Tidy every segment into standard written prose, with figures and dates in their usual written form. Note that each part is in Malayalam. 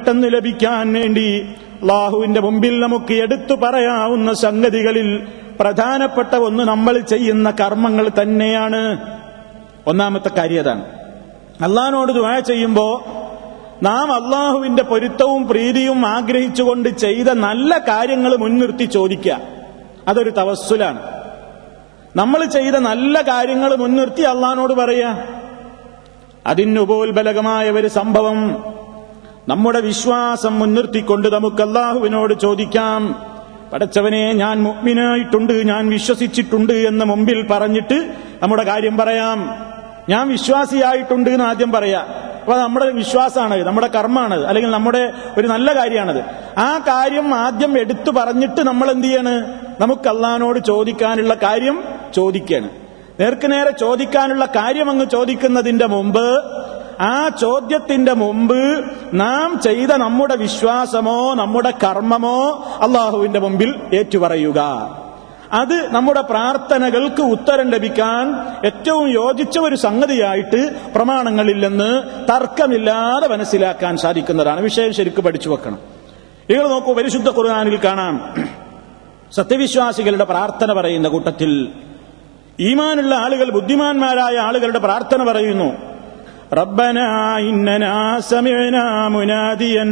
പെട്ടെന്ന് ലഭിക്കാൻ വേണ്ടി അല്ലാഹുവിന്റെ മുമ്പിൽ നമുക്ക് എടുത്തു പറയാവുന്ന സംഗതികളിൽ പ്രധാനപ്പെട്ട ഒന്ന് നമ്മൾ ചെയ്യുന്ന കർമ്മങ്ങൾ തന്നെയാണ്. ഒന്നാമത്തെ കാര്യം അതാണ്. അള്ളാഹിനോട് ദുആ ചെയ്യുമ്പോൾ നാം അള്ളാഹുവിന്റെ പൊരുത്തവും പ്രീതിയും ആഗ്രഹിച്ചുകൊണ്ട് ചെയ്ത നല്ല കാര്യങ്ങൾ മുൻനിർത്തി ചോദിക്കുക. അതൊരു തവസ്സുലാണ്. നമ്മൾ ചെയ്ത നല്ല കാര്യങ്ങൾ മുൻനിർത്തി അള്ളാഹിനോട് പറയുക. അതിനുപോൽബലകമായ ഒരു സംഭവം, നമ്മുടെ വിശ്വാസം മുൻനിർത്തിക്കൊണ്ട് നമുക്ക് അള്ളാഹുവിനോട് ചോദിക്കാം. പടച്ചവനെ, ഞാൻ മുഅ്മിനായിട്ടുണ്ട്, ഞാൻ വിശ്വസിച്ചിട്ടുണ്ട് എന്ന് മുമ്പിൽ പറഞ്ഞിട്ട് നമ്മുടെ കാര്യം പറയാം. ഞാൻ വിശ്വാസിയായിട്ടുണ്ട് എന്ന് ആദ്യം പറയാം. അപ്പൊ നമ്മുടെ വിശ്വാസമാണ്, നമ്മുടെ കർമ്മമാണത്, അല്ലെങ്കിൽ നമ്മുടെ ഒരു നല്ല കാര്യമാണത്. ആ കാര്യം ആദ്യം എടുത്തു പറഞ്ഞിട്ട് നമ്മൾ എന്ത് ചെയ്യാണ്? നമുക്ക് അള്ളാഹിനോട് ചോദിക്കാനുള്ള കാര്യം ചോദിക്കുകയാണ്. നേർക്ക് നേരെ ചോദിക്കാനുള്ള കാര്യം അങ്ങ് ചോദിക്കുന്നതിന്റെ മുമ്പ്, ആ ചോദ്യത്തിന്റെ മുമ്പ് നാം ചെയ്ത നമ്മുടെ വിശ്വാസമോ നമ്മുടെ കർമ്മമോ അള്ളാഹുവിന്റെ മുമ്പിൽ ഏറ്റുപറയുക. അത് നമ്മുടെ പ്രാർത്ഥനകൾക്ക് ഉത്തരം ലഭിക്കാൻ ഏറ്റവും യോജിച്ച ഒരു സംഗതിയായിട്ട് പ്രമാണങ്ങളിൽ നിന്ന് തർക്കമില്ലാതെ മനസ്സിലാക്കാൻ സാധിക്കുന്നതാണ്. വിഷയം ശരിക്കും പഠിച്ചു വെക്കണം. നിങ്ങൾ നോക്കൂ, പരിശുദ്ധ ഖുർആനിൽ കാണാം, സത്യവിശ്വാസികളുടെ പ്രാർത്ഥന പറയുന്ന കൂട്ടത്തിൽ ഈമാനുള്ള ആളുകൾ, ബുദ്ധിമാന്മാരായ ആളുകളുടെ പ്രാർത്ഥന പറയുന്നു. റബ്ബനാ ഇന്നനാ സമിഅനാ മുനാദിയൻ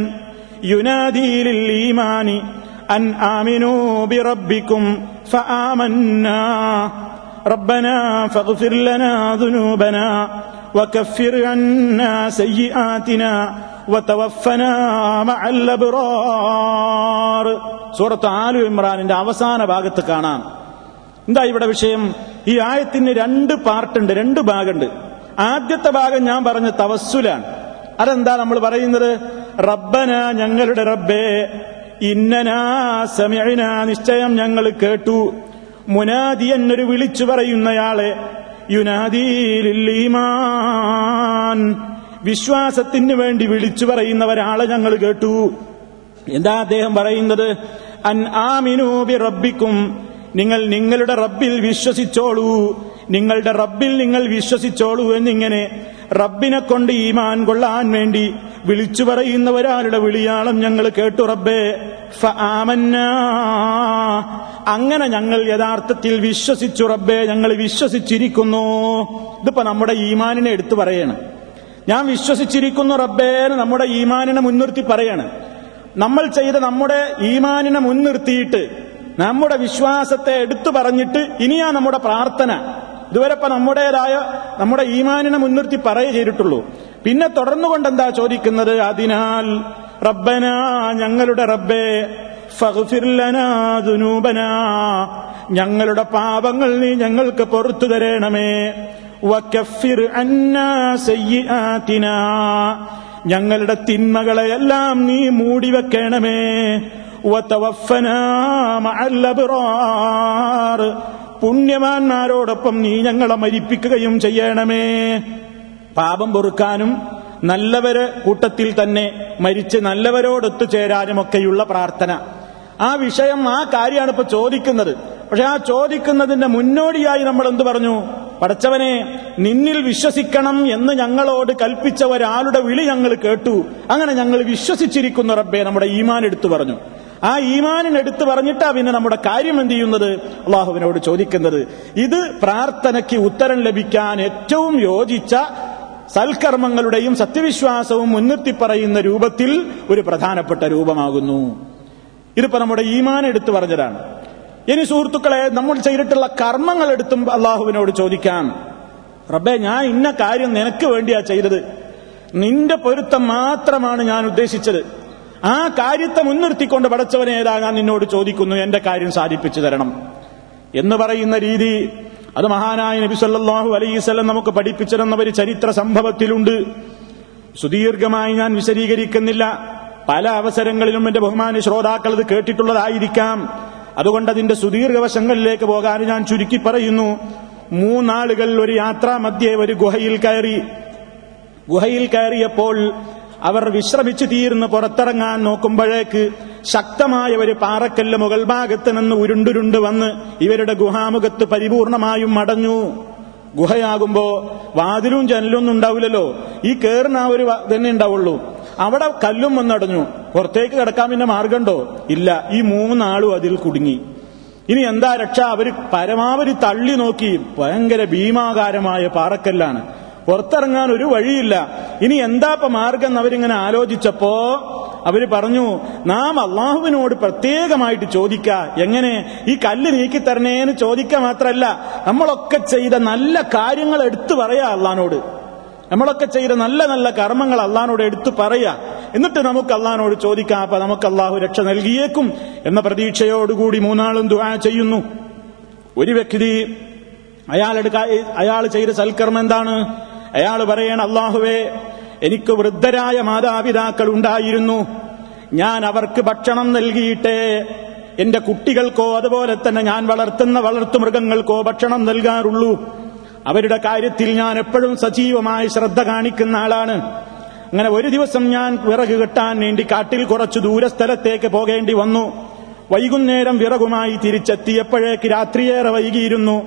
യുനാദി ലിൽ ഈമാനി അൻ ആമിനൂ ബിറബ്ബിക്കും ഫആമന്നാ റബ്ബനാ ഫഗ്ഫിർ ലനാ ദുനൂബനാ വകഫിർ അന്നാ സയ്യിആതിനാ വതവഫനാ മഅൽ അബ്റാർ. സൂറത്ത് ആലു ഇമ്രാനിന്റെ അവസാന ഭാഗത്ത് കാണാം. എന്താ ഇവിടെ വിഷയം? ഈ ആയത്തിന് രണ്ട് പാർട്ടുണ്ട്, രണ്ട് ഭാഗമുണ്ട്. ആദ്യത്തെ ഭാഗം ഞാൻ പറഞ്ഞ തവസ്സുലാണ്. അതെന്താ നമ്മൾ പറയുന്നത്? റബ്ബന, ഞങ്ങളുടെ റബ്ബേ, ഇന്നനാ സമിഅനാ, നിശ്ചയം ഞങ്ങൾ കേട്ടു, മുനാദിയൻ, ഒരു വിളിച്ചു പറയുന്നയാളെ, യുനാദി ലിൽ ഈമാൻ, വിശ്വാസത്തിന് വേണ്ടി വിളിച്ചു പറയുന്ന ഒരാളെ ഞങ്ങൾ കേട്ടു. എന്താ അദ്ദേഹം പറയുന്നത്? അൻ ആമിനൂ ബി റബ്ബിക്കും, നിങ്ങൾ നിങ്ങളുടെ റബ്ബിൽ വിശ്വസിച്ചോളൂ, നിങ്ങളുടെ റബ്ബിൽ നിങ്ങൾ വിശ്വസിച്ചോളൂ എന്നിങ്ങനെ റബ്ബിനെ കൊണ്ട് ഈമാൻ കൊള്ളാൻ വേണ്ടി വിളിച്ചു പറയുന്ന ഒരാളുടെ വിളിയാളം ഞങ്ങൾ കേട്ടു റബ്ബേ. ഫആമന്നാ, അങ്ങനെ ഞങ്ങൾ യഥാർത്ഥത്തിൽ വിശ്വസിച്ചു റബ്ബേ, ഞങ്ങൾ വിശ്വസിച്ചിരിക്കുന്നു. ഇതിപ്പോ നമ്മുടെ ഈമാനിനെ എടുത്തു പറയാണ്. ഞാൻ വിശ്വസിച്ചിരിക്കുന്നു റബ്ബേ എന്ന് നമ്മുടെ ഈമാനിനെ മുൻനിർത്തി പറയാണ്. നമ്മൾ ചെയ്ത നമ്മുടെ ഈമാനിനെ മുൻനിർത്തിയിട്ട് നമ്മുടെ വിശ്വാസത്തെ എടുത്തു പറഞ്ഞിട്ട് ഇനിയാ നമ്മുടെ പ്രാർത്ഥന. ഇതുവരെ ഇപ്പൊ നമ്മുടേതായ നമ്മുടെ ഈമാനിനെ മുൻനിർത്തി പറയേ ചെയ്തിട്ടുള്ളൂ. പിന്നെ തുടർന്നുകൊണ്ട് എന്താ ചോദിക്കുന്നത്? അതിനാൽ റബ്ബനാ, ഞങ്ങളുടെ റബ്ബേ, ഫഗ്ഫിർ ലനാ ദുനൂബനാ, ഞങ്ങളുടെ പാപങ്ങൾ നീ ഞങ്ങൾക്ക് പുറത്തു തരണമേ, വകഫിർ അന്നാ സയ്യിആതിനാ, ഞങ്ങളുടെ തിന്മകളെയെല്ലാം നീ മൂടിവെക്കണമേ, വതവഫനാ മഅൽ അബ്റാർ, പുണ്യവാന്മാരോടൊപ്പം നീ ഞങ്ങളെ മരിപ്പിക്കുകയും ചെയ്യണമേ. പാപം പൊറുക്കാനും നല്ലവരെ കൂട്ടത്തിൽ തന്നെ മരിച്ച് നല്ലവരോടൊത്തുചേരാനുമൊക്കെയുള്ള പ്രാർത്ഥന. ആ വിഷയം, ആ കാര്യമാണ് ഇപ്പൊ ചോദിക്കുന്നത്. പക്ഷെ ആ ചോദിക്കുന്നതിന്റെ മുന്നോടിയായി നമ്മൾ എന്ത് പറഞ്ഞു? പടച്ചവനെ, നിന്നിൽ വിശ്വസിക്കണം എന്ന് ഞങ്ങളോട് കൽപ്പിച്ച ഒരാളുടെ വിളി ഞങ്ങൾ കേട്ടു, അങ്ങനെ ഞങ്ങൾ വിശ്വസിച്ചിരിക്കുന്നു റബ്ബേ, നമ്മുടെ ഈമാൻ എടുത്തു പറഞ്ഞു. ആ ഈമാനിനെടുത്ത് പറഞ്ഞിട്ടാ പിന്നെ നമ്മുടെ കാര്യം എന്ത് ചെയ്യുന്നത്? അള്ളാഹുവിനോട് ചോദിക്കുന്നത്. ഇത് പ്രാർത്ഥനയ്ക്ക് ഉത്തരം ലഭിക്കാൻ ഏറ്റവും യോജിച്ച സൽക്കർമ്മങ്ങളുടെയും സത്യവിശ്വാസവും മുൻനിർത്തി പറയുന്ന രൂപത്തിൽ ഒരു പ്രധാനപ്പെട്ട രൂപമാകുന്നു. ഇതിപ്പോ നമ്മുടെ ഈമാൻ എടുത്തു പറഞ്ഞതാണ്. ഇനി സുഹൃത്തുക്കളെ, നമ്മൾ ചെയ്തിട്ടുള്ള കർമ്മങ്ങൾ എടുത്തും അള്ളാഹുവിനോട് ചോദിക്കാം. റബ്ബേ, ഞാൻ ഇന്ന കാര്യം നിനക്ക് വേണ്ടിയാ ചെയ്തത്, നിന്റെ പൊരുത്തം മാത്രമാണ് ഞാൻ ഉദ്ദേശിച്ചത്. ആ കാര്യത്തെ മുൻനിർത്തിക്കൊണ്ട് പടച്ചവനെ, ഏതാ ഞാൻ നിന്നോട് ചോദിക്കുന്നു, എന്റെ കാര്യം സാധിപ്പിച്ചു തരണം എന്ന് പറയുന്ന രീതി, അത് മഹാനായ നബി സല്ലല്ലാഹു അലൈഹി വസല്ലം നമുക്ക് പഠിപ്പിച്ചിരുന്ന ഒരു ചരിത്ര സംഭവത്തിലുണ്ട്. സുദീർഘമായി ഞാൻ വിശദീകരിക്കുന്നില്ല. പല അവസരങ്ങളിലും എന്റെ ബഹുമാന്യ ശ്രോതാക്കൾ ഇത് കേട്ടിട്ടുള്ളതായിരിക്കാം. അതുകൊണ്ട് അതിന്റെ സുദീർഘവശങ്ങളിലേക്ക് പോകാൻ ഞാൻ ചുരുക്കി പറയുന്നു. 3 ആളുകൾ ഒരു യാത്രാ മധ്യേ ഒരു ഗുഹയിൽ കയറി. ഗുഹയിൽ കയറിയപ്പോൾ അവർ വിശ്രമിച്ചു തീർന്ന് പുറത്തിറങ്ങാൻ നോക്കുമ്പോഴേക്ക് ശക്തമായ ഒരു പാറക്കല്ല് മുകൾ ഭാഗത്ത് നിന്ന് ഉരുണ്ടുരുണ്ട് വന്ന് ഇവരുടെ ഗുഹാമുഖത്ത് പരിപൂർണമായും അടഞ്ഞു. ഗുഹയാകുമ്പോ വാതിലും ജനലൊന്നും ഉണ്ടാവില്ലല്ലോ, ഈ കേറുന്ന ആ ഒരു തന്നെ ഉണ്ടാവുള്ളൂ. അവിടെ കല്ലും വന്നടഞ്ഞു. പുറത്തേക്ക് കിടക്കാൻ പിന്നെ മാർഗമുണ്ടോ? ഇല്ല. ഈ 3 ആളും അതിൽ കുടുങ്ങി. ഇനി എന്താ രക്ഷ? അവര് പരമാവധി തള്ളി നോക്കി. ഭയങ്കര ഭീമാകാരമായ പാറക്കല്ലാണ്, പുറത്തിറങ്ങാൻ ഒരു വഴിയില്ല. ഇനി എന്താ മാർഗം അവരിങ്ങനെ ആലോചിച്ചപ്പോ അവര് പറഞ്ഞു, നാം അള്ളാഹുവിനോട് പ്രത്യേകമായിട്ട് ചോദിക്ക. എങ്ങനെ? ഈ കല്ല് നീക്കി തരണേന്ന് ചോദിക്ക മാത്രല്ല, നമ്മളൊക്കെ ചെയ്ത നല്ല കാര്യങ്ങൾ എടുത്തു പറയാ അള്ളാഹിനോട്. നമ്മളൊക്കെ ചെയ്ത നല്ല നല്ല കർമ്മങ്ങൾ അള്ളാഹിനോട് എടുത്തു പറയാ. എന്നിട്ട് നമുക്ക് അള്ളാഹിനോട് ചോദിക്കാം. അപ്പൊ നമുക്ക് അള്ളാഹു രക്ഷ നൽകിയേക്കും എന്ന പ്രതീക്ഷയോടുകൂടി 3 ആളും ദുആ ചെയ്യുന്നു. ഒരു വ്യക്തി അയാൾ ചെയ്ത സൽക്കർമ്മം എന്താണ്? അയാൾ പറയണം, അള്ളാഹുവേ, എനിക്ക് വൃദ്ധരായ മാതാപിതാക്കൾ ഉണ്ടായിരുന്നു. ഞാൻ അവർക്ക് ഭക്ഷണം നൽകിയിട്ടേ എന്റെ കുട്ടികൾക്കോ അതുപോലെ തന്നെ ഞാൻ വളർത്തുന്ന വളർത്തുമൃഗങ്ങൾക്കോ ഭക്ഷണം നൽകാറുള്ളൂ. അവരുടെ കാര്യത്തിൽ ഞാൻ എപ്പോഴും സജീവമായ ശ്രദ്ധ കാണിക്കുന്ന ആളാണ്. അങ്ങനെ ഒരു ദിവസം ഞാൻ വിറക് കെട്ടാൻ വേണ്ടി കാട്ടിൽ കുറച്ചു ദൂരസ്ഥലത്തേക്ക് പോകേണ്ടി വന്നു. വൈകുന്നേരം വിറകുമായി തിരിച്ചെത്തിയപ്പോഴേക്ക് രാത്രിയേറെ വൈകിയിരുന്നു.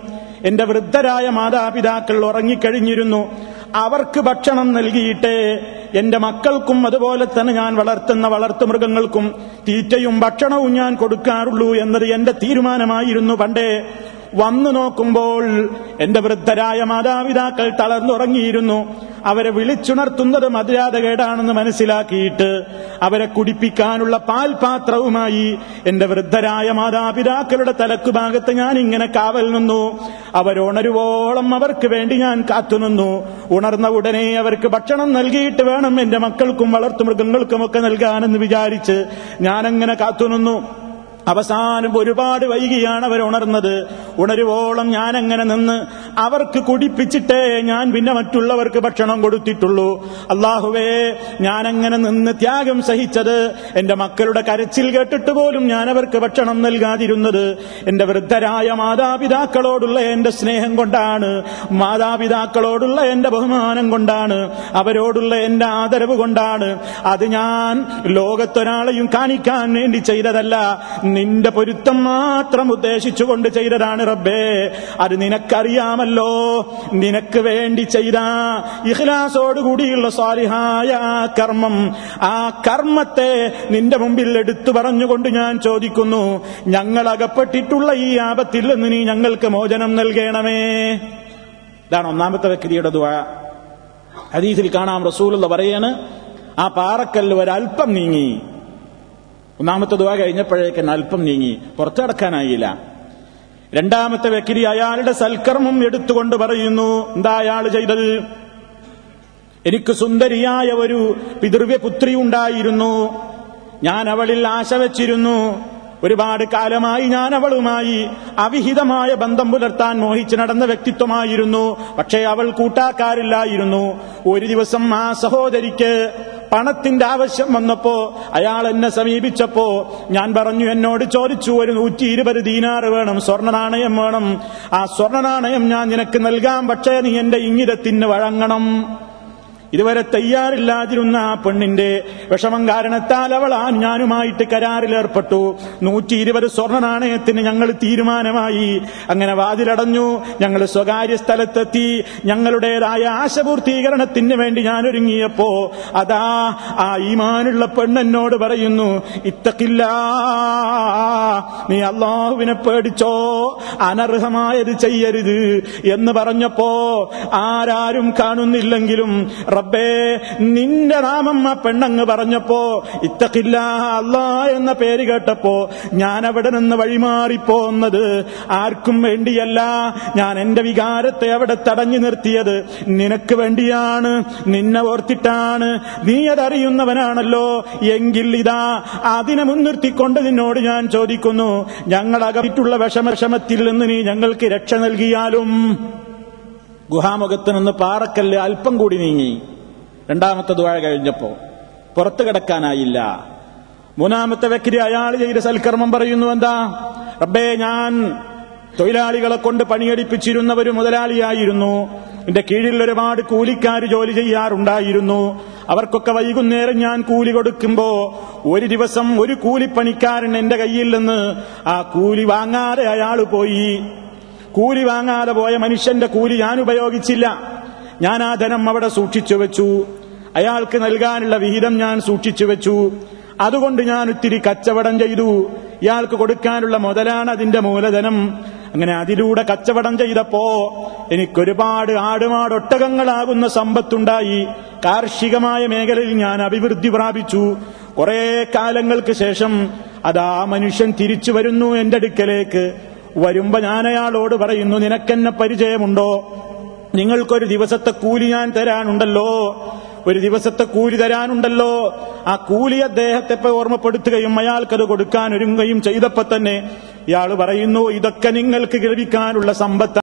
എന്റെ വൃദ്ധരായ മാതാപിതാക്കൾ ഉറങ്ങിക്കഴിഞ്ഞിരുന്നു. അവർക്ക് ഭക്ഷണം നൽകിയിട്ടേ എന്റെ മക്കൾക്കും അതുപോലെ തന്നെ ഞാൻ വളർത്തുന്ന വളർത്തുമൃഗങ്ങൾക്കും തീറ്റയും ഭക്ഷണവും ഞാൻ കൊടുക്കാറുള്ളൂ എന്നത് എന്റെ തീരുമാനമായിരുന്നു പണ്ടേ. വന്നു നോക്കുമ്പോൾ എന്റെ വൃദ്ധരായ മാതാപിതാക്കൾ തളർന്നുറങ്ങിയിരുന്നു. അവരെ വിളിച്ചുണർത്തുന്നത് മര്യാദകേടാണെന്ന് മനസ്സിലാക്കിയിട്ട് അവരെ കുടിപ്പിക്കാനുള്ള പാൽപാത്രവുമായി എന്റെ വൃദ്ധരായ മാതാപിതാക്കളുടെ തലക്കുഭാഗത്ത് ഞാൻ ഇങ്ങനെ കാവൽ നിന്നു. അവരുണരുവോളം അവർക്ക് വേണ്ടി ഞാൻ കാത്തുനിന്നു. ഉണർന്ന ഉടനെ അവർക്ക് ഭക്ഷണം നൽകിയിട്ട് വേണം എന്റെ മക്കൾക്കും വളർത്തുമൃഗങ്ങൾക്കുമൊക്കെ നൽകാനെന്ന് വിചാരിച്ച് ഞാനങ്ങനെ കാത്തുനിന്നു. അവസാനം ഒരുപാട് വൈകിയാണ് അവർ ഉണർന്നത്. ഉണരുവോളം ഞാനങ്ങനെ നിന്ന് അവർക്ക് കുടിപ്പിച്ചിട്ടേ ഞാൻ പിന്നെ മറ്റുള്ളവർക്ക് ഭക്ഷണം കൊടുത്തിട്ടുള്ളൂ. അള്ളാഹുവേ, ഞാനങ്ങനെ നിന്ന് ത്യാഗം സഹിച്ചത് എന്റെ മക്കളുടെ കരച്ചിൽ കേട്ടിട്ട് പോലും ഞാൻ അവർക്ക് ഭക്ഷണം നൽകാതിരുന്നത് എന്റെ വൃദ്ധരായ മാതാപിതാക്കളോടുള്ള എന്റെ സ്നേഹം കൊണ്ടാണ്, മാതാപിതാക്കളോടുള്ള എന്റെ ബഹുമാനം കൊണ്ടാണ്, അവരോടുള്ള എന്റെ ആദരവ് കൊണ്ടാണ്. അത് ഞാൻ ലോകത്തൊരാളെയും കാണിക്കാൻ വേണ്ടി ചെയ്തതല്ല, നിന്റെ പൊരുത്തം മാത്രം ഉദ്ദേശിച്ചുകൊണ്ട് ചെയ്തതാണ് റബ്ബേ. അത് നിനക്കറിയാമല്ലോ. നിനക്ക് വേണ്ടി ചെയ്ത ഇഖ്ലാസോടുകൂടിയുള്ള സാലിഹായ കർമ്മം, ആ കർമ്മത്തെ നിന്റെ മുമ്പിൽ എടുത്തു പറഞ്ഞുകൊണ്ട് ഞാൻ ചോദിക്കുന്നു, ഞങ്ങൾ അകപ്പെട്ടിട്ടുള്ള ഈ ആപത്തിൽ നിന്ന് നീ ഞങ്ങൾക്ക് മോചനം നൽകണമേ. ഇതാണ് ഒന്നാമത്തെ വ്യക്തിയുടെ ദുആ. ഹദീസിൽ കാണാം, റസൂലുള്ള പറയാണ്, ആ പാറക്കല്ല് ഒരൽപ്പം നീങ്ങി. ഒന്നാമത്തെ ദുആ കഴിഞ്ഞപ്പോഴേക്കും അല്പം നീങ്ങി, പുറത്തടക്കാനായില്ല. രണ്ടാമത്തെ വ്യക്തി അയാളുടെ സൽക്കർമ്മം എടുത്തുകൊണ്ട് പറയുന്നു, എന്താ അയാൾ ചെയ്തത്? എനിക്ക് സുന്ദരിയായ ഒരു പിതൃവ്യപുത്രി ഉണ്ടായിരുന്നു. ഞാൻ അവളിൽ ആശ വെച്ചിരുന്നു. ഒരുപാട് കാലമായി ഞാൻ അവളുമായി അവിഹിതമായ ബന്ധം പുലർത്താൻ മോഹിച്ച് നടന്ന വ്യക്തിത്വമായിരുന്നു. പക്ഷേ അവൾ കൂട്ടാക്കാരില്ലായിരുന്നു. ഒരു ദിവസം ആ സഹോദരിക്ക് പണത്തിന്റെ ആവശ്യം വന്നപ്പോ അയാൾ എന്നെ സമീപിച്ചപ്പോ ഞാൻ പറഞ്ഞു, എന്നോട് ചോദിച്ചു, ഒരു 120 ദീനാർ വേണം, സ്വർണ്ണ നാണയം വേണം. ആ സ്വർണ്ണ നാണയം ഞാൻ നിനക്ക് നൽകാം, പക്ഷേ നീ എന്റെ ഇംഗിതത്തിന് വഴങ്ങണം. ഇതുവരെ തയ്യാറില്ലാതിരുന്ന ആ പെണ്ണിന്റെ വിഷമം കാരണത്താൽ അവൾ ഞാനുമായിട്ട് കരാറിലേർപ്പെട്ടു. 120 സ്വർണ്ണ നാണയത്തിന് ഞങ്ങൾ തീരുമാനമായി. അങ്ങനെ വാതിലടഞ്ഞു. ഞങ്ങൾ സ്വകാര്യ സ്ഥലത്തെത്തി. ഞങ്ങളുടേതായ ആശപൂർത്തീകരണത്തിന് വേണ്ടി ഞാൻ ഒരുങ്ങിയപ്പോ അതാ ആ ഈമാനുള്ള പെണ്ണെന്നോട് പറയുന്നു, ഇത്തഖില്ലാ, നീ അല്ലാഹുവിനെ പേടിച്ചോ, അനർഹമായത് ചെയ്യരുത് എന്ന് പറഞ്ഞപ്പോ ആരാരും കാണുന്നില്ലെങ്കിലും റബ്ബേ, നിന്റെ നാമം ആ പെണ്ണങ്ങ് പറഞ്ഞപ്പോ, ഇത്തഖില്ലാഹ്, അല്ലാഹ് എന്ന പേര് കേട്ടപ്പോ ഞാൻ അവിടെ നിന്ന് വഴിമാറിപ്പോന്നത് ആർക്കും വേണ്ടിയല്ല. ഞാൻ എന്റെ വികാരത്തെ അവിടെ തടഞ്ഞു നിർത്തിയത് നിനക്ക് വേണ്ടിയാണ്, നിന്നെ ഓർത്തിട്ടാണ്. നീ അതറിയുന്നവനാണല്ലോ. എങ്കിൽ ഇതാ അതിനെ മുൻനിർത്തിക്കൊണ്ട് നിന്നോട് ഞാൻ ചോദിക്കുന്നു, ഞങ്ങളകറ്റുള്ള വിഷമത്തിൽ നിന്ന് നീ ഞങ്ങൾക്ക് രക്ഷ നൽകിയാലും. ഗുഹാമുഖത്ത് നിന്ന് പാറക്കല്ല് അല്പം കൂടി നീങ്ങി. രണ്ടാമത്തെ ദുആ കഴിഞ്ഞപ്പോ പുറത്തു കിടക്കാനായില്ല. മൂന്നാമത്തെ വ്യക്തി അയാൾ ചെയ്ത സൽക്കർമ്മം പറയുന്നു, എന്താ? റബ്ബേ, ഞാൻ തൊഴിലാളികളെ കൊണ്ട് പണിയെടുപ്പിച്ചിരുന്ന ഒരു മുതലാളിയായിരുന്നു. എന്റെ കീഴിൽ ഒരുപാട് കൂലിക്കാർ ജോലി ചെയ്യാറുണ്ടായിരുന്നു. അവർക്കൊക്കെ വൈകുന്നേരം ഞാൻ കൂലി കൊടുക്കുമ്പോ ഒരു ദിവസം ഒരു കൂലിപ്പണിക്കാരൻ എന്റെ കയ്യിൽ നിന്ന് ആ കൂലി വാങ്ങാതെ അയാൾ പോയി. കൂലി വാങ്ങാതെ പോയ മനുഷ്യന്റെ കൂലി ഞാൻ ഉപയോഗിച്ചില്ല. ഞാൻ ആ ധനം അവിടെ സൂക്ഷിച്ചു വെച്ചു. അയാൾക്ക് നൽകാനുള്ള വിഹിതം ഞാൻ സൂക്ഷിച്ചു വെച്ചു. അതുകൊണ്ട് ഞാൻ ഒത്തിരി കച്ചവടം ചെയ്തു. ഇയാൾക്ക് കൊടുക്കാനുള്ള മുതലാണ് അതിന്റെ മൂലധനം. അങ്ങനെ അതിലൂടെ കച്ചവടം ചെയ്തപ്പോ എനിക്കൊരുപാട് ആടുമാടൊട്ടകങ്ങളാകുന്ന സമ്പത്തുണ്ടായി. കാർഷികമായ മേഖലയിൽ ഞാൻ അഭിവൃദ്ധി പ്രാപിച്ചു. കുറെ കാലങ്ങൾക്ക് ശേഷം അതാ മനുഷ്യൻ തിരിച്ചു വരുന്നു എന്റെ അടുക്കലേക്ക്. വരുമ്പോ ഞാൻ അയാളോട് പറയുന്നു, നിനക്കെന്നെ പരിചയമുണ്ടോ? നിങ്ങൾക്കൊരു ദിവസത്തെ കൂലി ഞാൻ തരാനുണ്ടല്ലോ, ഒരു ദിവസത്തെ കൂലി തരാനുണ്ടല്ലോ. ആ കൂലി അദ്ദേഹത്തെ ഓർമ്മപ്പെടുത്തുകയും അയാൾക്കത് കൊടുക്കാൻ ഒരുങ്ങുകയും ചെയ്തപ്പോ തന്നെ ഇയാൾ പറയുന്നു, ഇതൊക്കെ നിങ്ങൾക്ക് ലഭിക്കാനുള്ള സമ്പത്ത്